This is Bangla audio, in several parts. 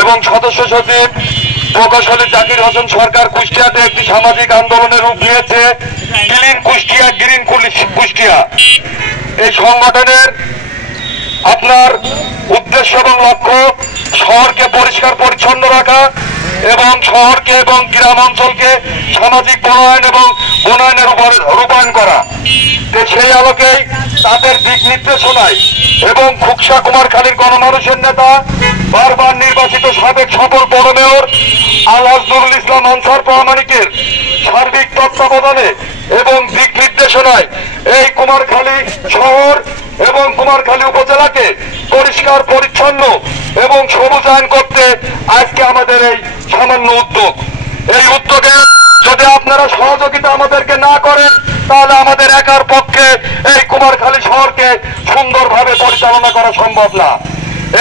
এবং সদস্য সচিব প্রকৌশলী জাকির হোসেন সরকার কুষ্টিয়াতে একটি সামাজিক আন্দোলনের রূপ নিয়েছে ক্লিন কুষ্টিয়া গ্রিন কুষ্টিয়া। এই সংগঠনের আপনার উদ্দেশ্য এবং লক্ষ্য শহরকে পরিষ্কার পরিচ্ছন্ন রাখা এবং শহরকে এবং গ্রাম অঞ্চলকে সামাজিক বনায়ন এবং বনায়নের উপর রূপায়ণ করা। সেই আলোকেই তাদের দিক নির্দেশনায় এবং খুকসা কুমারখালীর গণমানুষের নেতা বারবার নির্বাচিত সাবেক সফল বড় মেয়র আলহাজ নুরুল ইসলাম আনসার প্রামাণিকের সার্বিক তত্ত্বাবধানে এবং দিক নির্দেশনায় এই কুমারখালী শহর এবং কুমারখালী উপজেলাকে পরিষ্কার পরিচ্ছন্ন এবং সবুজায়ন করতে আজকে আমাদের এই সামান্য উদ্যোগ। এই উদ্যোগে যদি আপনারা সহযোগিতা আমাদেরকে না করেন তাহলে আমাদের একার পক্ষে এই কুমারখালী শহরকে সুন্দরভাবে পরিচালনা করা সম্ভব না।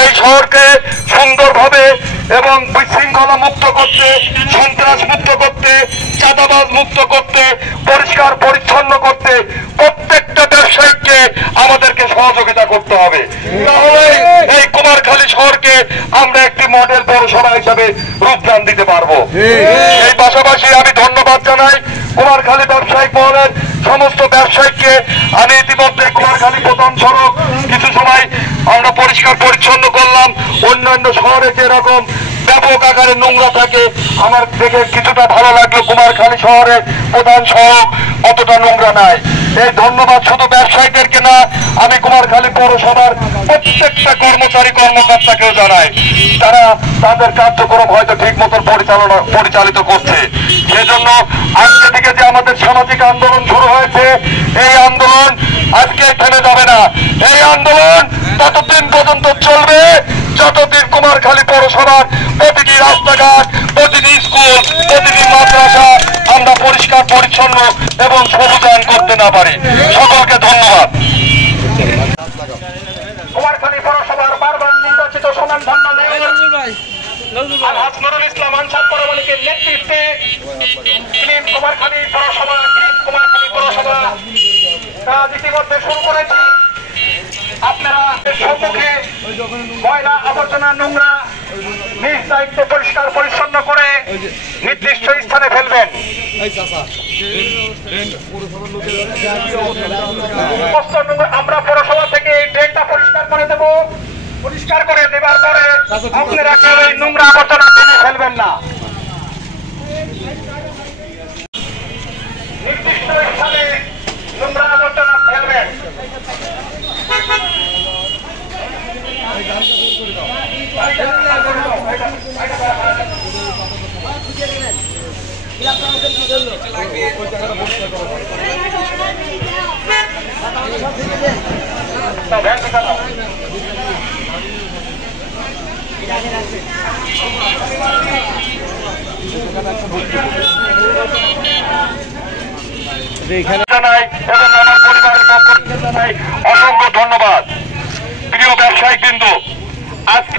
এই শহরকে সুন্দরভাবে এবং বিশৃঙ্খলা মুক্ত করতে, সন্ত্রাস মুক্ত করতে, চাঁদাবাজ মুক্ত করতে, পরিষ্কার পরিচ্ছন্ন করতে প্রত্যেকটা ব্যবসায়ীকে আমাদেরকে সহযোগিতা করতে হবে। তাহলে এই কুমারখালী শহরকে আমরা একটি মডেল পৌরসভা হিসাবে রূপদান দিতে পারবো। এই পাশাপাশি আমি ধন্যবাদ জানাই কুমারখালী ব্যবসায়িক মহলের সমস্ত ব্যবসায়ীকে। আমি ইতিমধ্যে কুমারখালী প্রধান সড়ক কিছু সময় আমরা পরিষ্কার পরিচ্ছন্ন করলাম। অন্যান্য শহরে যেরকম ব্যাপক আকারে নোংরা থাকে আমার দেখে কিছুটা ভালো লাগলো, কুমারখালী শহরে প্রধান সড়ক অতটা নোংরা নাই। এই ধন্যবাদ শুধু ব্যবসায়ীদেরকে না, আমি কুমারখালী পৌরসভার প্রত্যেকটা কর্মচারী কর্মকর্তাকেও জানাই। তারা তাদের কার্যক্রম হয়তো ঠিক মতন পরিচালিত করছে। সেজন্য আজকে থেকে যে আমাদের সামাজিক আন্দোলন শুরু হয়েছে, এই আন্দোলন আজকে থেমে যাবে না। এই আন্দোলন ততদিন পর্যন্ত চলবে যতদিন কুমারখালী পৌরসভার প্রতিটি রাস্তাঘাট, প্রতিটি স্কুল, প্রতিটি মাদ্রাসা আমরা পরিষ্কার পরিচ্ছন্ন এবং সবুজায়ন করতে না পারি। সকলকে ধন্যবাদ। কুমারখালী পৌরসভার বারবার নির্বাচিত সুনামধন্য মেয়র আলহাজ নুরুল ইসলাম আনসার প্রামাণিকের নেতৃত্বে ক্লিন কুমারখালী পৌরসভা কাজ ইতিমধ্যে শুরু করেছি। আপনারা সম্মুখে ময়লা আবর্জনা নোংরা নিজ দায়িত্বে পরিষ্কার পরিচ্ছন্ন করে নির্দিষ্ট স্থানে ফেলবেন। আমরা পৌরসভা থেকে এই ড্রেনটা পরিষ্কার করে দেব। পরিষ্কার করে দেবার পরে আপনারা কেউ এই নোংরা আবর্জনা ফেলবেন না। নির্দিষ্ট স্থানে নোংরা আবর্জনা ফেলবেন। অসংখ্য ধন্যবাদ। প্রিয় ব্যবসায়িক বিন্দু, আজকে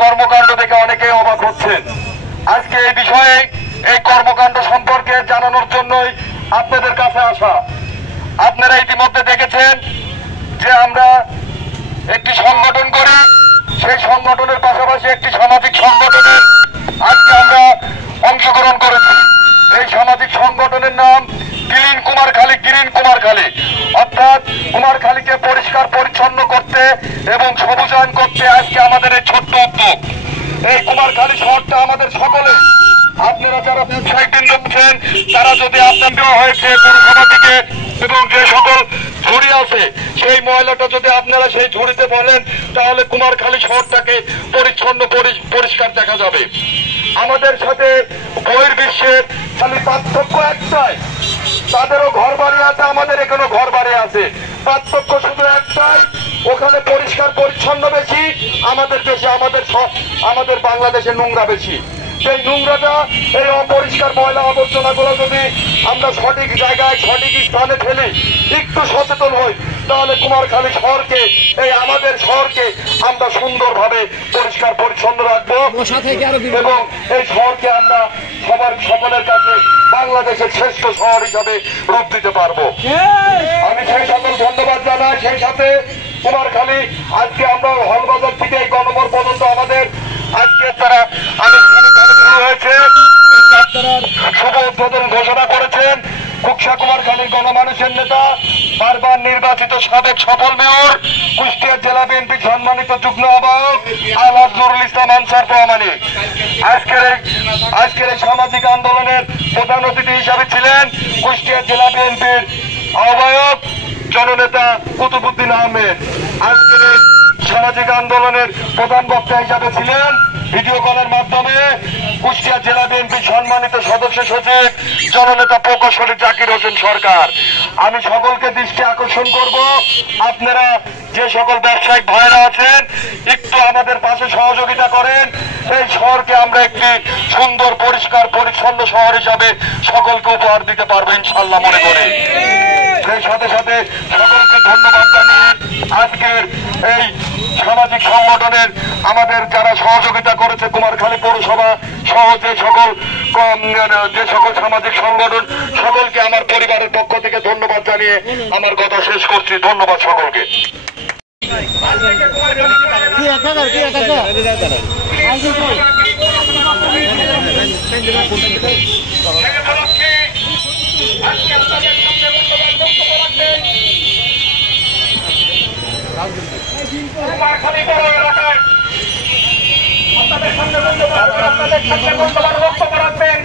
কর্মকাণ্ড দেখে অনেকে অবাক হচ্ছেন। আজকে এই বিষয়ে এই কর্মকাণ্ড সম্পর্কে জানানোর জন্যই আপনাদের কাছে আসা। আপনারা ইতিমধ্যে দেখেছেন যে আমরা একটি সংগঠন করি, সেই সংগঠনের পাশাপাশি একটি সামাজিক সংগঠনের আজকে আমরা অংশগ্রহণ করেছি। এই সামাজিক সংগঠনের নাম ক্লিন কুমারখালী গ্রিন কুমারখালী, অর্থাৎ কুমারখালীকে পরিষ্কার পরিচ্ছন্ন করতে এবং সবুজায়ন করতে আজকে আমাদের এই ছোট্ট উদ্যোগ। এই কুমারখালী শহরটা আমাদের সকলে, আপনারা যারা ব্যবসায়িক বৃন্দ আছেন তারা যদি আপনাদের হয়েছে পৌরসভা থেকে এবং যে সকল ঝুড়ি আছে সেই ময়লাটা যদি আপনারা সেই ঝুড়িতে ফেলেন তাহলে কুমারখালী শহরটাকে পরিচ্ছন্ন পরিষ্কার দেখা যাবে। আমাদের সাথে বহির্বিশ্বের খালি পার্থক্য একটাই, তাদেরও ঘর বাড়ি আছে, আমাদের এখানেও ঘর বাড়ি আছে। পার্থক্য শুধু একটাই, ওখানে পরিষ্কার পরিচ্ছন্ন বেশি, আমাদের দেশে আমাদের বাংলাদেশে নোংরা বেশি। সেই নোংরাটা, এই অপরিষ্কার ময়লা আবর্জনাগুলো যদি আমরা সঠিক জায়গায় সঠিক স্থানে ফেলি, একটু সচেতন হই, তাহলে কুমারখালী শহরকে, এই আমাদের শহরকে আমরা সুন্দরভাবে পরিষ্কার পরিচ্ছন্ন রাখবো এবং এই শহরকে আমরা সকলের কাছে বাংলাদেশের শ্রেষ্ঠ শহর হিসাবে রূপ দিতে পারবো। আমি সেই সকল ধন্যবাদ জানাই। সেই সাথে কুমারখালী। আজকে আমরা হলবাজার থেকে এই গণভবন পর্যন্ত আমাদের আজকে তারা আনুষ্ঠানিকভাবে শুরু হয়েছে। শুভ উদ্বোধন ঘোষণা করেছেন কুকসা কুমারখালীর গণমানুষের নেতা, বারবার নির্বাচিত সাবেক সফল মেয়র, কুষ্টিয়া জেলা বিএনপি সম্মানিত যুগ্ম আহ্বায়ক আলহাজ নুরুল ইসলাম আনসার প্রামাণিক। আজকের এই সামাজিক আন্দোলনের প্রধান অতিথি হিসাবে ছিলেন কুষ্টিয়া জেলা বিএনপির আহ্বায়ক জননেতা কুতুবুদ্দিন আহমেদ। আজকের এই সামাজিক আন্দোলনের প্রধান বক্তা হিসাবে ছিলেন ভিডিও কলের মাধ্যমে কুষ্টিয়া জেলা বিএনপি সম্মানিত সদস্য সচিব জননেতা প্রকৌশলী জাকির হোসেন সরকার। আমি সকলকে দৃষ্টি আকর্ষণ করব, আপনারা যে সকল ব্যবসায়িক ভাইরা আছেন একটু আমাদের পাশে সহযোগিতা করেন। এই শহরকে আমরা একটি সুন্দর পরিষ্কার পরিচ্ছন্ন শহর হিসাবে সকলকে উপহার দিতে পারবো ইনশাল্লাহ মনে করে। সেই সাথে সাথে সকলকে ধন্যবাদ জানিয়ে আজকের এই সামাজিক সংগঠনের আমাদের যারা সহযোগিতা করেছে কুমারখালী পৌরসভা সহ যে সকল সামাজিক সংগঠন সকলকে আমার পরিবারের পক্ষ থেকে ধন্যবাদ জানিয়ে আমার কথা শেষ করছি। ধন্যবাদ সকলকে। কুমারখালী পৌর এলাকায় আপনাদের সামনে বক্তব্য রাখবেন